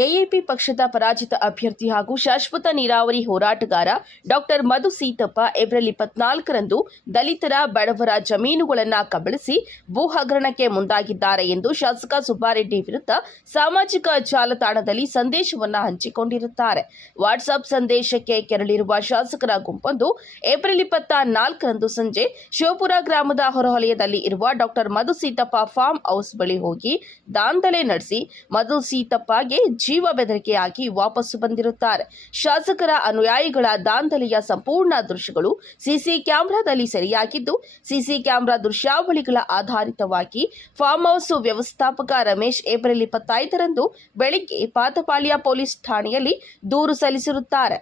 AAP ಪಕ್ಷದ ಪರಾಜಿತ ಅಭ್ಯರ್ಥಿ ಹಾಗೂ ಶಾಶ್ವತ ನೀರಾವರಿ ಹೋರಾಟಗಾರ ಡಾಕ್ಟರ್ ಮಧು ಸೀತಪ್ಪ ಏಪ್ರಿಲ್ ಇಪ್ಪತ್ನಾಲ್ಕರಂದು ದಲಿತರ ಬಡವರ ಜಮೀನುಗಳನ್ನು ಕಬಳಿಸಿ ಭೂ ಹಗರಣಕ್ಕೆ ಮುಂದಾಗಿದ್ದಾರೆ ಎಂದು ಶಾಸಕ ಸುಬ್ಬಾರೆಡ್ಡಿ ವಿರುದ್ಧ ಸಾಮಾಜಿಕ ಜಾಲತಾಣದಲ್ಲಿ ಸಂದೇಶವನ್ನು ಹಂಚಿಕೊಂಡಿರುತ್ತಾರೆ. ವಾಟ್ಸ್ಆಪ್ ಸಂದೇಶಕ್ಕೆ ಕೆರಳಿರುವ ಶಾಸಕರ ಗುಂಪೊಂದು ಏಪ್ರಿಲ್ ಇಪ್ಪತ್ತ ನಾಲ್ಕರಂದು ಸಂಜೆ ಶಿವಪುರ ಗ್ರಾಮದ ಹೊರವಲಯದಲ್ಲಿ ಇರುವ doctor Madhu Seethappa farm house ಬಳಿ ಹೋಗಿ ದಾಂಧಲೆ ನಡೆಸಿ ಮಧು ಸೀತಪ್ಪಗೆ ಜೀವ ಬೆದರಿಕೆಯಾಗಿ ವಾಪಸ್ಸು ಬಂದಿರುತ್ತಾರೆ. ಶಾಸಕರ ಅನುಯಾಯಿಗಳ ದಾಂಧಲೆಯ ಸಂಪೂರ್ಣ ದೃಶ್ಯಗಳು ಸಿಸಿ ಕ್ಯಾಮೆರಾದಲ್ಲಿ ಸೆರೆಯಾಗಿದ್ದು, ಸಿಸಿ ಕ್ಯಾಮೆರಾ ದೃಶ್ಯಾವಳಿಗಳ ಆಧಾರಿತವಾಗಿ ಫಾರ್ಮ್ ಹೌಸ್ ವ್ಯವಸ್ಥಾಪಕ ರಮೇಶ್ ಏಪ್ರಿಲ್ ಇಪ್ಪತ್ತೈದರಂದು ಬೆಳಿಗ್ಗೆ ಪಾತಪಾಳ್ಯ ಪೊಲೀಸ್ ಠಾಣೆಯಲ್ಲಿ ದೂರು ಸಲ್ಲಿಸಿರುತ್ತಾರೆ.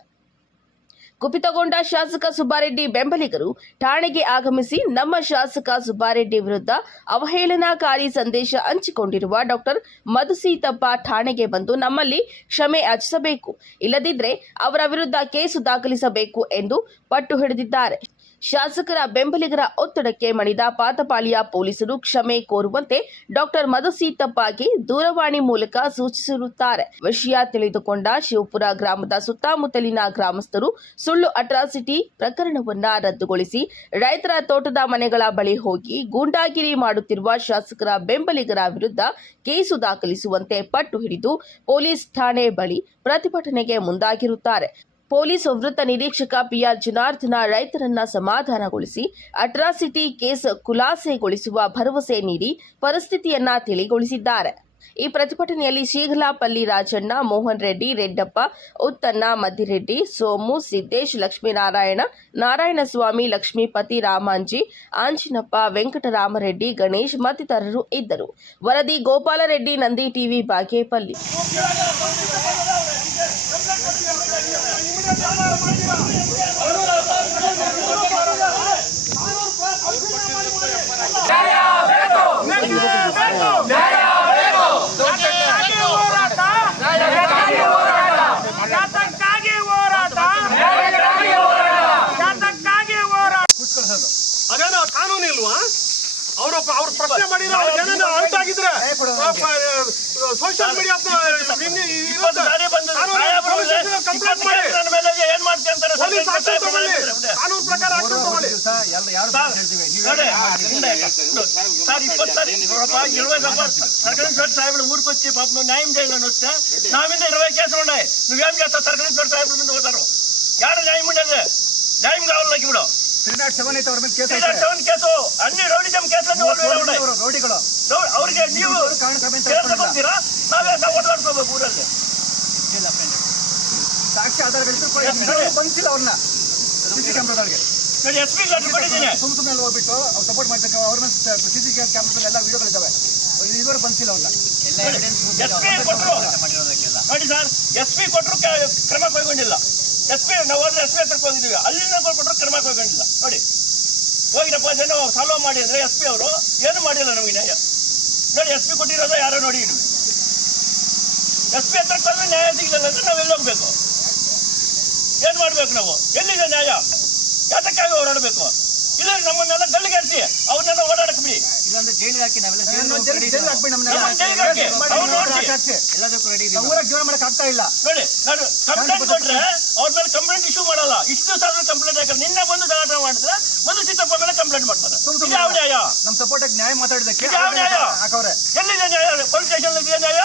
ಕುಪಿತಗೊಂಡ ಶಾಸಕ ಸುಬ್ಬಾರೆಡ್ಡಿ ಬೆಂಬಲಿಗರು ಠಾಣೆಗೆ ಆಗಮಿಸಿ ನಮ್ಮ ಶಾಸಕ ಸುಬ್ಬಾರೆಡ್ಡಿ ವಿರುದ್ಧ ಅವಹೇಳನಕಾರಿ ಸಂದೇಶ ಹಂಚಿಕೊಂಡಿರುವ ಡಾಕ್ಟರ್ ಮಧುಸೀತಪ್ಪ ಠಾಣೆಗೆ ಬಂದು ನಮ್ಮಲ್ಲಿ ಕ್ಷಮೆ ಯಾಚಿಸಬೇಕು. ಇಲ್ಲದಿದ್ದರೆ ಅವರ ವಿರುದ್ಧ ಕೇಸು ದಾಖಲಿಸಬೇಕು ಎಂದು ಪಟ್ಟು ಹಿಡಿದಿದ್ದಾರೆ. ಶಾಸಕರ ಬೆಂಬಲಿಗರ ಒತ್ತಡಕ್ಕೆ ಮಣಿದ ಪಾತಪಾಳಿಯ ಪೊಲೀಸರು ಕ್ಷಮೆ ಕೋರುವಂತೆ ಡಾಕ್ಟರ್ ಮಧುಸೀತಪ್ಪಗೆ ದೂರವಾಣಿ ಮೂಲಕ ಸೂಚಿಸಿರುತ್ತಾರೆ. ವಿಷಯ ತಿಳಿದುಕೊಂಡ ಶಿವಪುರ ಗ್ರಾಮದ ಸುತ್ತಮುತ್ತಲಿನ ಗ್ರಾಮಸ್ಥರು ಸುಳ್ಳು ಅಟ್ರಾಸಿಟಿ ಪ್ರಕರಣವನ್ನ ರದ್ದುಗೊಳಿಸಿ ರೈತರ ತೋಟದ ಮನೆಗಳ ಬಳಿ ಹೋಗಿ ಗೂಂಡಾಗಿರಿ ಮಾಡುತ್ತಿರುವ ಶಾಸಕರ ಬೆಂಬಲಿಗರ ವಿರುದ್ಧ ಕೇಸು ದಾಖಲಿಸುವಂತೆ ಪಟ್ಟು ಹಿಡಿದು ಪೊಲೀಸ್ ಠಾಣೆ ಬಳಿ ಪ್ರತಿಭಟನೆಗೆ ಮುಂದಾಗಿರುತ್ತಾರೆ. ಪೊಲೀಸ್ ವೃತ್ತ ನಿರೀಕ್ಷಕ ಪಿಆರ್ ಜನಾರ್ದನ ರೈತರನ್ನ ಸಮಾಧಾನಗೊಳಿಸಿ ಅಟ್ರಾಸಿಟಿ ಕೇಸ್ ಖುಲಾಸೆಗೊಳಿಸುವ ಭರವಸೆ ನೀಡಿ ಪರಿಸ್ಥಿತಿಯನ್ನ ತಿಳಿಗೊಳಿಸಿದ್ದಾರೆ. ಈ ಪ್ರತಿಭಟನೆಯಲ್ಲಿ ಶೀಘಲಾಪಲ್ಲಿ ರಾಜಣ್ಣ, ಮೋಹನ್ ರೆಡ್ಡಿ, ರೆಡ್ಡಪ್ಪ, ಉತ್ತನ್ನ, ಮದ್ದಿರೆಡ್ಡಿ, ಸೋಮು, ಸಿದ್ದೇಶ್, ಲಕ್ಷ್ಮೀನಾರಾಯಣ, ನಾರಾಯಣಸ್ವಾಮಿ, ಲಕ್ಷ್ಮೀಪತಿ ರಾಮಾಂಜಿ, ಆಂಜಿನಪ್ಪ, ವೆಂಕಟರಾಮರೆಡ್ಡಿ, ಗಣೇಶ್ ಮತ್ತಿತರರು ಇದ್ದರು. ವರದಿ ಗೋಪಾಲರೆಡ್ಡಿ, ನಂದಿ ಟಿವಿ, ಬಾಗೇಪಲ್ಲಿ. ಅದೇನೋ ಕಾನೂನು ಇಲ್ವಾ? ಅವರು ಅವ್ರು ಪ್ರಶ್ನೆ ಮಾಡಿರೋ ಏನೇನೋ ಅರ್ಥ ಆಗಿದ್ರೆ ಸೋಷಿಯಲ್ ಮೀಡಿಯಾ ಕಂಪ್ಲೇಂಟ್ ಮಾಡಿ ಪೊಲೀಸ್ ಆಕ್ಷನ್ ತಗೊಳ್ಳಿ ಕಾನೂನು ಪ್ರಕಾರ ಆಕ್ಷನ್ ತಗೊಳ್ಳಿ సార్ ఇప్పటిసారి ఇరవై సర్కల్ ఇన్స్పెక్టర్ సాహెబ్లు ఊరికి వచ్చి పాపం న్యాయం చేయాలని వస్తే నా మీద ఇరవై కేసులు ఉన్నాయి నువ్వేం చేస్తావు సర్కల్ ఇన్స్పెక్టర్ సాహెబ్ల మీద పోతారు యాడ న్యాయం ఉండదు న్యాయం కావాలి నాకు ఇప్పుడు ತ್ರೀ ನಾಟ್ ಸೆವೆನ್ ಐತೆ ಅವ್ರ ಮೇಲೆ case three not seven case అన్ని రౌడిజం కేసులన్నీ వాళ్ళ మీద ఉన్నాయి ರೋಡಿಗಳು ರೌ- ಅವ್ರಿಗೆ ನೀವು ಕಾರಣ ಕ್ರಮ ಅಂತ ಕೇಸ್ ತಗೊಂಡಿಲ್ಲ. ತಗೊಂತೀರಾ ನಾವೇ ನಾವು ಓಡಾಡ್ಕೋಬೇಕು ಊರಲ್ಲಿ ಸಾಕ್ಷಿ ಆಧಾರಗಳಿದ್ರು ಬಂದಿಲ್ಲ ಅವ್ರನ್ನ ಸಿಸಿ ಕ್ಯಾಮ್ರಾದೊಳಗೆ ನೋಡಿ ಎಸ್ ಪಿ ಲೆಟರ್ ಕೊಟ್ಟಿದ್ದೀನಿ. ಸುಮ್ ಸುಮ್ಮನೆ ಹೋಗ್ಬಿಟ್ಟು ಅವ್ರು ಸಪೋರ್ಟ್ ಮಾಡ್ಬೇಕು ಅವ್ರನ್ನ ಸಿಸಿ ಕ್ಯಾಮ್ರಾದಲ್ಲಿ ಎಲ್ಲ ವಿಡಿಯೋಗಳಿದ್ದಾವೆ ಇದುವರೆಗೆ ಬಂದಿಲ್ಲ ಅವ್ರನ್ನ. ಎಸ್ ಪಿ ಕೊಟ್ಟರು ನೋಡಿ ಸರ್ ಎಸ್ ಪಿ ಕೊಟ್ಟರು ಕ್ರಮ ಕೈಗೊಂಡಿಲ್ಲ. ಎಸ್ ಪಿ ನಾವು ಹೋದ್ರೆ ಎಸ್ ಪಿ ಹತ್ರಕ್ಕೆ ಹೋಗಿದ್ದೀವಿ. ಅಲ್ಲಿಂದ ಕೊಟ್ಟರು ಕ್ರಮ ಕೈಗೊಂಡಿಲ್ಲ. ನೋಡಿ. ಹೋಗಿರಪ್ಪ ಜನ ಸಾಲ್ವ್ ಮಾಡಿ ಎಸ್ಪಿ ಎಸ್ ಪಿ ಅವರು ಏನು ಮಾಡಿಲ್ಲ ನಮಗೆ ನ್ಯಾಯ. ನೋಡಿ ಎಸ್ ಪಿ ಕೊಟ್ಟಿರೋದು ಯಾರೋ ನೋಡಿ. ಎಸ್ ಪಿ ಹೋದ್ರೆ ನ್ಯಾಯ ಸಿಗಲಿಲ್ಲ ಅಂದ್ರೆ ನಾವು ಎಲ್ಲಿ ಹೋಗ್ಬೇಕು? ಏನ್ ಮಾಡ್ಬೇಕು ನಾವು? ಎಲ್ಲಿದೆ ನ್ಯಾಯ? ಯಾತಕ್ಕಾಗಿ ಹೋರಾಡಬೇಕು? ಇಲ್ಲ ನಮ್ಮನ್ನೆಲ್ಲ ಗಲ್ಲಿಗೇರಿಸಿ ಅವ್ರನ್ನೆಲ್ಲ ಓಡಾಡಕ್ ಬಿಡಿ. ಇಲ್ಲಾಂದ್ರೆ ಜೈಲಿಗೆ ಹಾಕಿ ನಾವೆಲ್ಲ ಜೀವನ ಮಾಡಕ್ ಆಗ್ತಾ ಇಲ್ಲ. ನೋಡಿ ನಾನು ಕಂಪ್ಲೇಂಟ್ ಕೊಟ್ರೆ ಅವ್ರ ಮೇಲೆ ಕಂಪ್ಲೇಂಟ್ ಇಶ್ಯೂ ಮಾಡಲ್ಲ. ಇಷ್ಟು ದಿವಸ ಆದ್ರೂ ಕಂಪ್ಲೇಂಟ್ ಹಾಕಿದ್ರೆ ನಿನ್ನೆ ಬಂದು ಗಲಾಟೆ ಮಾಡಿದ್ರೆ ಬಂದು ಸಿದ್ದಪ್ಪ ಮೇಲೆ ಕಂಪ್ಲೇಂಟ್ ಮಾಡ್ತಾರೆ. ಯಾವ ನ್ಯಾಯ? ನಮ್ ಸಪೋರ್ಟ್ ನ್ಯಾಯ ಮಾತಾಡಿದಕ್ಕೆ ಇದು ಯಾವ ನ್ಯಾಯ? ಹಾಕವ್ರೆ. ಎಲ್ಲಿದೆ ನ್ಯಾಯ? ಪೊಲೀಸ್ ಸ್ಟೇಷನ್ ಇದೆಯಾ ನ್ಯಾಯ?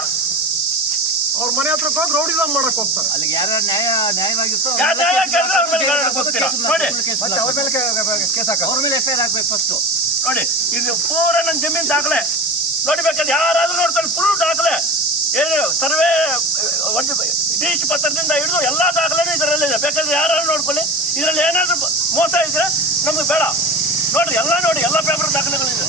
ಅವ್ರ ಮನೆ ಹತ್ರ ಹೋಗಿ ರೌಡಿಸಮ್ ಮಾಡಕ್ ಹೋಗ್ತಾರೆ. ಅಲ್ಲಿ ಯಾರ ನ್ಯಾಯ ನ್ಯಾಯವಾಗಿರ್ತೋ ಯಾವ ನ್ಯಾಯ ಕೇಳಿದ್ರೆ ಅವ್ರ ಮೇಲೆ ನೋಡಿ ಮತ್ತೆ ಅವ್ರ ಮೇಲೆ ಕೇಸ್ ಹಾಕ. ಅವ್ರ ಮೇಲೆ ಎಫ್ ಐ ಆರ್ ಹಾಕ್ಬೇಕು ಫಸ್ಟ್ ನೋಡಿ ಇದು ಪೂರ ನನ್ನ ಜಮೀನ್ ದಾಖಲೆ. ನೋಡ್ಬೇಕಾದ್ರೆ ಯಾರಾದ್ರೂ ನೋಡ್ತಾರೆ ಫುಲ್ ದಾಖಲೆ. ಏನು ಸರ್ವೆ ಒಂದು ರಿಜಿಸ್ಟರ್ ಪತ್ರದಿಂದ ಹಿಡಿದು ಎಲ್ಲ ದಾಖಲೆನೂ ಇದರಲ್ಲಿದೆ. ಬೇಕಾದ್ರೆ ಯಾರು ನೋಡ್ಕೊಳ್ಳಿ. ಇದರಲ್ಲಿ ಏನಾದರೂ ಮೋಸ ಇದ್ರೆ ನಮಗೆ ಬೇಡ. ನೋಡ್ರಿ ಎಲ್ಲ ನೋಡಿ ಎಲ್ಲ ಪೇಪರ್ ದಾಖಲೆಗಳಿದೆ.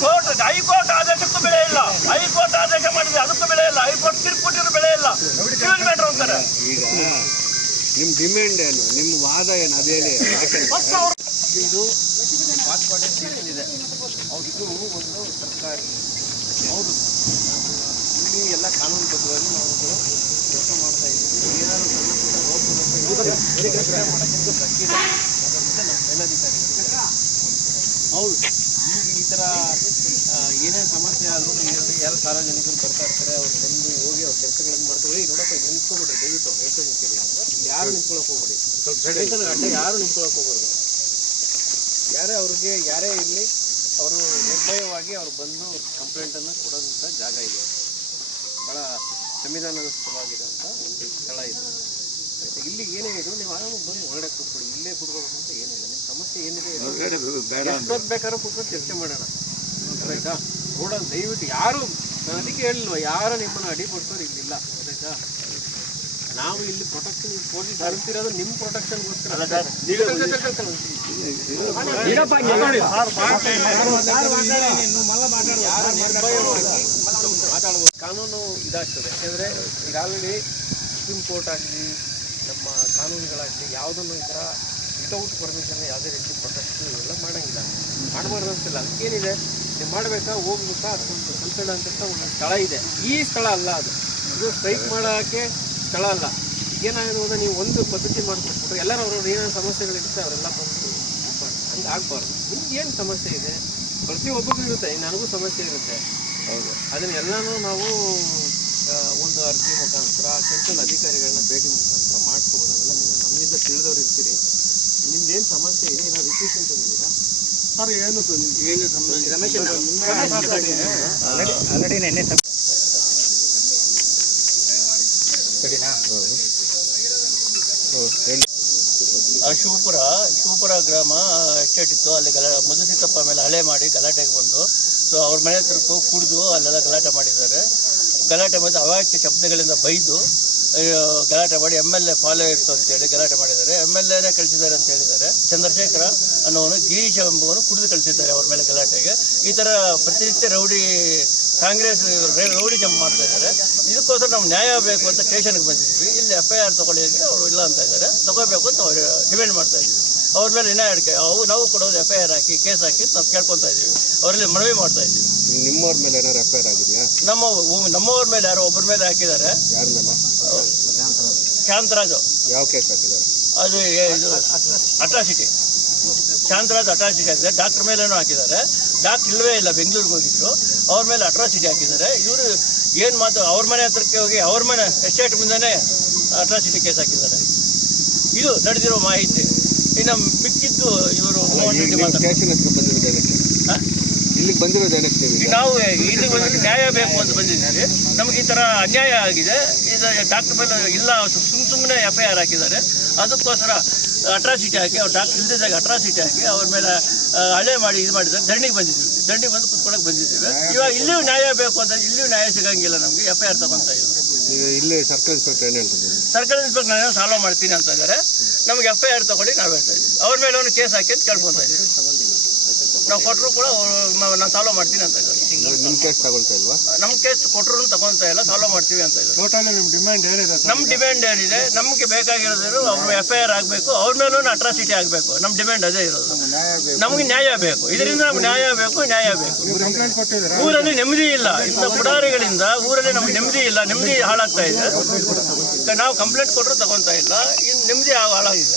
ಕೋರ್ಟ್ ಹೈಕೋರ್ಟ್ ಆದೇಶಕ್ಕೂ ಬೆಳೆ ಇಲ್ಲ. ಹೈಕೋರ್ಟ್ ಆದೇಶ ಮಾಡಿದ್ರೆ ಅದಕ್ಕೂ ಬೆಳೆ ಇಲ್ಲ. ಹೈಕೋರ್ಟ್ ತೀರ್ಪು ಕೊಟ್ಟಿರೋ ಬೆಲೆ ಇಲ್ಲ. ಕಿಲೋಮೀಟರ್ ಅಂತಾರೆ. ನಿಮ್ಮ ಡಿಮ್ಯಾಂಡ್ ಏನು? ನಿಮ್ಮ ವಾದ ಏನು? ಅದೇ ಇದು ಪಾಸ್ಪೋರ್ಟ್ ಸ್ಟೇಷನ್ ಇದೆ ಅವ್ರಿಗೂ ಒಂದು ಸರ್ಕಾರಿ ಹೌದು. ಇಲ್ಲಿ ಎಲ್ಲ ಕಾನೂನುಬದ್ಧವಾಗಿ ನಾವು ಕೆಲಸ ಮಾಡ್ತಾ ಇದ್ದೀವಿ ಏನಾದರೂ ಸಣ್ಣ ಪುಟ್ಟ ಲೋಪದೋಷ ಮಾಡೋಕ್ಕೆ ನಮ್ಮ ಮೇಲಧಿಕಾರಿಗಳಿಗೆ ಹೌದು. ಈಗ ಈ ಥರ ಏನೇನು ಏನೇ ಸಮಸ್ಯೆ ಆದರೂ ಯಾರು ಸಾರ್ವಜನಿಕರು ಬರ್ತಾ ಇರ್ತಾರೆ ನೋಡಪ್ಪ, ಇಲ್ಲಿ ನಿಂತ್ಕೊಬಿಡ್ರಿ, ದಯವಿಟ್ಟು ಕೇಳಿ. ಇಲ್ಲಿ ಯಾರು ನಿಂತ್ಕೊಳಕ್ಕೆ ಹೋಗ್ಬಿಡಿ. ಸ್ಟೇಷನ್ ಅಡ್ಡ ಯಾರು ನಿಂತ್ಕೊಳಕ್ಕೆ ಹೋಗ್ಬಾರ್ದು. ಯಾರೇ ಅವ್ರಿಗೆ, ಯಾರೇ ಇರಲಿ, ಅವರು ನಿರ್ಭಯವಾಗಿ ಅವ್ರು ಬಂದು ಕಂಪ್ಲೇಂಟನ್ನು ಕೊಡೋದಂಥ ಜಾಗ ಇದೆ. ಭಾಳ ಅಂತ ಒಂದು ಸ್ಥಳ ಇದು. ಇಲ್ಲಿ ನೀವು ಆರಾಮಾಗಿ ಬಂದು ಕೂತ್ಕೊಳ್ಳಿ. ಇಲ್ಲೇ ಕೂತ್ಕೋಬೇಕು ಅಂತ ಏನಿಲ್ಲ. ನಿಮ್ಮ ಸಮಸ್ಯೆ ಏನಿದೆ ಎಷ್ಟೊತ್ತು ಬೇಕಾದ್ರೂ ಕೂತ್ಕೊಂಡು ಚರ್ಚೆ ಮಾಡೋಣ. ಆಯ್ತಾ? ರೋಡಲ್ಲಿ ದಯವಿಟ್ಟು ಯಾರು ನಾನು ಅದಕ್ಕೆ ಹೇಳಿಲ್ವ ಯಾರು ನಿಮ್ಮನ್ನು ಅಡಿಪಡಿಸೋರು ಇಲ್ಲಿಲ್ಲ ಆಯ್ತಾ? ನಾವು ಇಲ್ಲಿ ಪ್ರೊಟೆಕ್ಷನ್ ಪೊಲೀಸ್ ಅರ್ತಿರೋದು ನಿಮ್ಮ ಪ್ರೊಟೆಕ್ಷನ್ಗೋಸ್ಕರ ಅಲ್ಲ ಸರ್, ಯಾರು ನಿರ್ಭಯವಾಗಿ ಮಾತಾಡ್ಬೋದು. ಕಾನೂನು ಇದಾಗ್ತದೆ. ಯಾಕೆಂದರೆ ಈಗ ಆಲ್ರೆಡಿ ಸುಪ್ರೀಂ ಕೋರ್ಟ್ ಆಗಲಿ ನಮ್ಮ ಕಾನೂನುಗಳಾಗಲಿ ಯಾವುದನ್ನು ಈ ಥರ ವಿತೌಟ್ ಪರ್ಮಿಷನ್ ಯಾವುದೇ ರೀತಿ ಪ್ರೊಟೆಸ್ಟ್ ಎಲ್ಲ ಮಾಡೋಂಗಿಲ್ಲ. ಮಾಡಬಾರ್ದು ಅಂತಿಲ್ಲ ಅದಕ್ಕೇನಿದೆ ನೀವು ಮಾಡಬೇಕಾ? ಹೋಗ್ಬೇಕಾ? ಅದಕ್ಕೊಂದು ಕನ್ಸಲ್ಡ್ ಅಂತ ಒಂದು ಸ್ಥಳ ಇದೆ. ಈ ಸ್ಥಳ ಅಲ್ಲ ಅದು. ಇದು ಸ್ಟ್ರೈಕ್ ಮಾಡೋಕ್ಕೆ ಸ್ಥಳ ಅಲ್ಲ. ಏನಾಗಿದೆ ಅಂದರೆ ನೀವು ಒಂದು ಪದ್ಧತಿ ಮಾಡಿಕೊಟ್ಬಿಟ್ರೆ ಎಲ್ಲರೂ ಅವರು ಏನೇನು ಸಮಸ್ಯೆಗಳಿರುತ್ತೆ ಅವರೆಲ್ಲ ಬಂದು ಹಂಗೆ ಆಗಬಾರ್ದು. ನಿಮ್ಗೆ ಏನು ಸಮಸ್ಯೆ ಇದೆ? ಪ್ರತಿಯೊಬ್ಬರಿಗೂ ಇರುತ್ತೆ. ನನಗೂ ಸಮಸ್ಯೆ ಇರುತ್ತೆ. ಹೌದು. ಅದನ್ನೆಲ್ಲನೂ ನಾವು ಒಂದು ಅರ್ಜಿ ಮುಖಾಂತರ ಸೆಂಟ್ರಲ್ ಅಧಿಕಾರಿಗಳನ್ನ ಭೇಟಿ ಮುಖಾಂತರ ಮಾಡ್ಕೋಬೋದು ಅವೆಲ್ಲ ನೀವು ನಮ್ಮಿಂದ ತಿಳಿದವ್ರು ಇರ್ತೀರಿ. ನಿಮ್ದು ಏನು ಸಮಸ್ಯೆ ಇದೆ? ಏನೋ ರಿಕ್ವೆಷನ್ ತಂದಿದ್ದೀರಾ ಸರ್ ಏನು ಏನು ಸಮಸ್ಯೆ ರಮೇಶ್ ಆಲ್ರೆಡಿ ನೆನ್ನೆ ಆ ಶಿವಪುರ ಶಿವಪುರ ಗ್ರಾಮ ಎಸ್ಟೇಟ್ ಇತ್ತು. ಅಲ್ಲಿ ಗಲ ಮುದುಸಿತಪ್ಪ ಮೇಲೆ ಹಳೆ ಮಾಡಿ ಗಲಾಟೆಗೆ ಬಂದು ಸೊ ಅವ್ರ ಮನೆ ಹತ್ರಕ್ಕೂ ಕುಡಿದು ಅಲ್ಲೆಲ್ಲ ಗಲಾಟೆ ಮಾಡಿದ್ದಾರೆ. ಗಲಾಟೆ ಮತ್ತು ಅವಾಚ್ಯ ಶಬ್ದಗಳಿಂದ ಬೈದು ಗಲಾಟೆ ಮಾಡಿ ಎಂ ಎಲ್ ಎ ಫಾಲೋ ಇರ್ತು ಅಂತೇಳಿ ಗಲಾಟೆ ಮಾಡಿದ್ದಾರೆ. ಎಂ ಎಲ್ ಎನೇ ಕಳಿಸಿದ್ದಾರೆ ಅಂತ ಹೇಳಿದ್ದಾರೆ. ಚಂದ್ರಶೇಖರ ಅನ್ನೋನು ಗಿರೀಶ್ ಎಂಬುವನು ಕುಡಿದು ಕಳಿಸಿದ್ದಾರೆ ಅವ್ರ ಮೇಲೆ ಗಲಾಟೆಗೆ. ಈ ಥರ ಪ್ರತಿನಿತ್ಯ ರೌಡಿ ಕಾಂಗ್ರೆಸ್ ರೌಡಿ ಜಂಪ್ ಮಾಡ್ತಾ ಇದ್ದಾರೆ. ಇದಕ್ಕೋಸ್ಕರ ನಾವು ನ್ಯಾಯ ಬೇಕು ಅಂತ ಸ್ಟೇಷನ್ಗೆ ಬಂದಿದ್ದೀವಿ. ಇಲ್ಲಿ ಎಫ್ ಐ ಆರ್ ತಗೊಳ್ಳಿ ಅವರು ಇಲ್ಲ ಅಂತ ಇದ್ದಾರೆ. ತಗೋಬೇಕು ಅಂತ ಅವರು ಡಿಮ್ಯಾಂಡ್ ಮಾಡ್ತಾ ಇದ್ದೀವಿ. ಅವ್ರ ಮೇಲೆ ಇನ್ನ ಅಡಿಕೆ ಅವು ನಾವು ಕೊಡೋದು ಎಫ್ ಐ ಆರ್ ಹಾಕಿ ಕೇಸ್ ಹಾಕಿ ನಾವು ಕೇಳ್ಕೊತಾ ಇದ್ದೀವಿ. ಅವರಲ್ಲಿ ಮನವಿ ಮಾಡ್ತಾ ಇದ್ದೀವಿ. ನಿಮ್ಮವ್ರ ಮೇಲೆ ಏನಾರು ಎಫ್ ಆಗಿದೆಯಾ? ನಮ್ಮ ನಮ್ಮವ್ರ ಮೇಲೆ ಯಾರೋ ಒಬ್ಬರ ಮೇಲೆ ಹಾಕಿದ್ದಾರೆ. ಯಾರ ಮೇಲೆ? ಶಾಂತರಾಜು ಯಾವ ಕೇಸ್ ಹಾಕಿದ್ದಾರೆ? ಅದು ಇದು ಅಟ್ರಾಸಿಟಿ ಶಾಂತರಾಜ್ ಅಟ್ರಾಸಿಟಿ ಹಾಕಿದ್ದಾರೆ. ಡಾಕ್ಟರ್ ಮೇಲೇನೂ ಹಾಕಿದ್ದಾರೆ. ಡಾಕ್ಟರ್ ಇಲ್ಲವೇ ಇಲ್ಲ ಬೆಂಗಳೂರಿಗೆ ಹೋಗಿದ್ರು. ಅವ್ರ ಮೇಲೆ ಅಟ್ರಾಸಿಟಿ ಹಾಕಿದ್ದಾರೆ. ಇವರು ಏನು ಮಾತು ಅವ್ರ ಮನೆ ಹತ್ರಕ್ಕೆ ಹೋಗಿ ಅವ್ರ ಮನೆ ಎಸ್ಟೇಟ್ ಮುಂದೆನೇ ಅಟ್ರಾಸಿಟಿ ಕೇಸ್ ಹಾಕಿದ್ದಾರೆ. ಇದು ನಡೆದಿರೋ ಮಾಹಿತಿ. ಇನ್ನು ಮಿಕ್ಕಿದ್ದು ಇವರು ಇಲ್ಲಿಗೆ ಬಂದಿರೋ ಏನಕ್ಕೆ ನಾವು ಇಲ್ಲಿ ಬಂದು ನ್ಯಾಯ ಬೇಕು ಅಂತ ಬಂದಿದ್ದೀವಿ. ನಮಗೆ ಈ ಥರ ಅನ್ಯಾಯ ಆಗಿದೆ. ಇದು ಡಾಕ್ಟರ್ ಮೇಲೆ ಇಲ್ಲ ಸುಮ್ ಸುಮ್ಮನೆ ಎಫ್ ಐ ಆರ್ ಹಾಕಿದ್ದಾರೆ. ಅದಕ್ಕೋಸ್ಕರ ಅಟ್ರಾಸಿಟಿ ಹಾಕಿ ಅವ್ರು ಡಾಕ್ಟರ್ ಇಲ್ದಿದ್ದಾಗ ಅಟ್ರಾಸಿಟಿ ಹಾಕಿ ಅವ್ರ ಮೇಲೆ ಹಳೆ ಮಾಡಿ ಇದು ಮಾಡಿದ್ದಾರೆ. ದಂಡಿಗೆ ಬಂದಿದ್ದೀವಿ. ದಂಡಿಗೆ ಬಂದು ಕುತ್ಕೊಳ್ಳೋಕೆ ಬಂದಿದ್ದೀವಿ. ಇವಾಗ ಇಲ್ಲಿಯೂ ನ್ಯಾಯ ಬೇಕು ಅಂತ ಇಲ್ಲಿಯೂ ನ್ಯಾಯ ಸಿಗಂಗಿಲ್ಲ ನಮಗೆ. ಎಫ್ ಐ ಆರ್ ತಗೊಂತ ಇಲ್ಲ ಇಲ್ಲಿ ಸರ್ಕಲ್ ಇನ್ಸ್ಪೆಕ್ಟರ್ ಏನು ಸರ್ಕಲ್ ಇನ್ಸ್ಪೆಕ್ಟರ್ ನಾನು ಸಾಲ್ವ್ ಮಾಡ್ತೀನಿ ಅಂತ ಇದ್ದಾರೆ. ನಮಗೆ ಎಫ್ ಐ ಆರ್ ತಗೊಳ್ಳಿ ನಾವು ಹೇಳ್ತಾ ಇದ್ದೀವಿ. ಅವ್ರ ಮೇಲೆ ಒಂದು ಕೇಸ್ ಹಾಕಿ ಅಂತ ಕೇಳ್ಕೊತಾ ಇದ್ದೀವಿ. ನಾವು ಕೊಟ್ಟರು ಕೂಡ ಅವ್ರು ನಾನು ಸಾಲ್ವ್ ಮಾಡ್ತೀನಿ ಅಂತ ಇದ್ದಾರೆ. ನಿಮ್ಮ ಕೇಸ್ ತಗೊಳ್ತಾ ಇಲ್ವಾ? ನಮ್ಮ ಕೇಸ್ ಕೊಟ್ಟರು ತಗೊಳ್ತಾ ಇಲ್ಲ ಸಾಲ್ವ್ ಮಾಡ್ತೀವಿ ಅಂತ ಇದ್ದಾರೆ. ಟೋಟಲಿ ನಿಮ್ಮ ಡಿಮ್ಯಾಂಡ್ ಏನಿದೆ ನಮ್ಮ ಡಿಮ್ಯಾಂಡ್ ಏನಿದೆ ನಮಗೆ ಬೇಕಾಗಿರೋದು ಅವರು ಎಫ್ ಐ ಆರ್ ಆಗಬೇಕು ಅವ್ರ ಮೇಲೂ ಅಟ್ರಾಸಿಟಿ ಆಗಬೇಕು ನಮ್ಮ ಡಿಮ್ಯಾಂಡ್ ಅದೇ ಇರೋದು. ನಮಗೆ ನ್ಯಾಯ ಬೇಕು. ಇದರಿಂದ ನಮ್ಗೆ ನ್ಯಾಯ ಬೇಕು ನ್ಯಾಯ ಬೇಕು. ಊರಲ್ಲಿ ನೆಮ್ಮದಿ ಇಲ್ಲ. ಇಂಥ ಪುಡಾರಿಗಳಿಂದ ಊರಲ್ಲಿ ನಮ್ಗೆ ನೆಮ್ಮದಿ ಇಲ್ಲ ನೆಮ್ಮದಿ ಹಾಳಾಗ್ತಾ ಇದೆ. ನಾವು ಕಂಪ್ಲೇಂಟ್ ಕೊಟ್ಟರು ತಗೊಂತಾ ಇಲ್ಲ. ಇನ್ನು ನೆಮ್ಮದಿ ಹಾಳಾಗಿದೆ.